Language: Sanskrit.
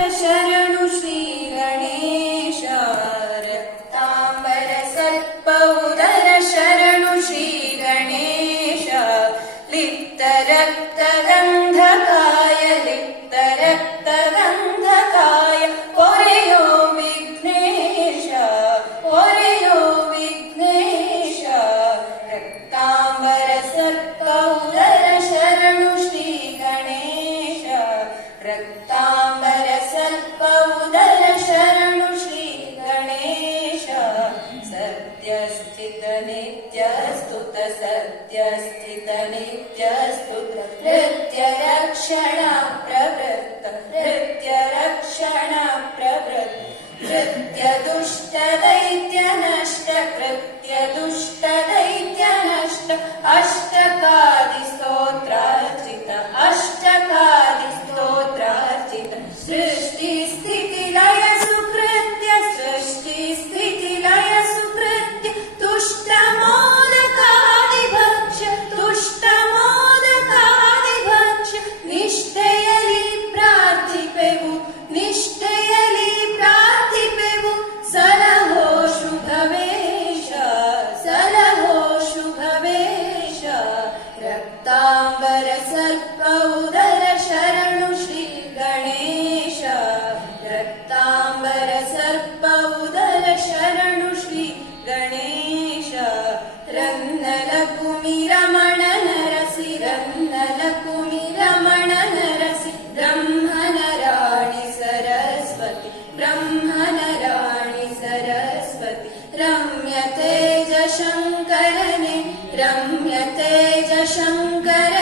Deixar ृत्यस्थित नृत्यरक्षणा प्रवृत्त नृत्यरक्षणा प्रवृत्त नृत्यदुष्ट कृत्यदुष्टदैत्यनष्ट अष्ट रक्ताम्बर सर्पौदल शरणुश्री गणेश रक्ताम्बर सर्पौदल शरणु शी गणेश रन्नलकुमि रमण नरसि रङ्गमि रमण नरसि ब्रह्म न राणि सरस्वती ब्रह्म न रम्य तेज जशङ्कर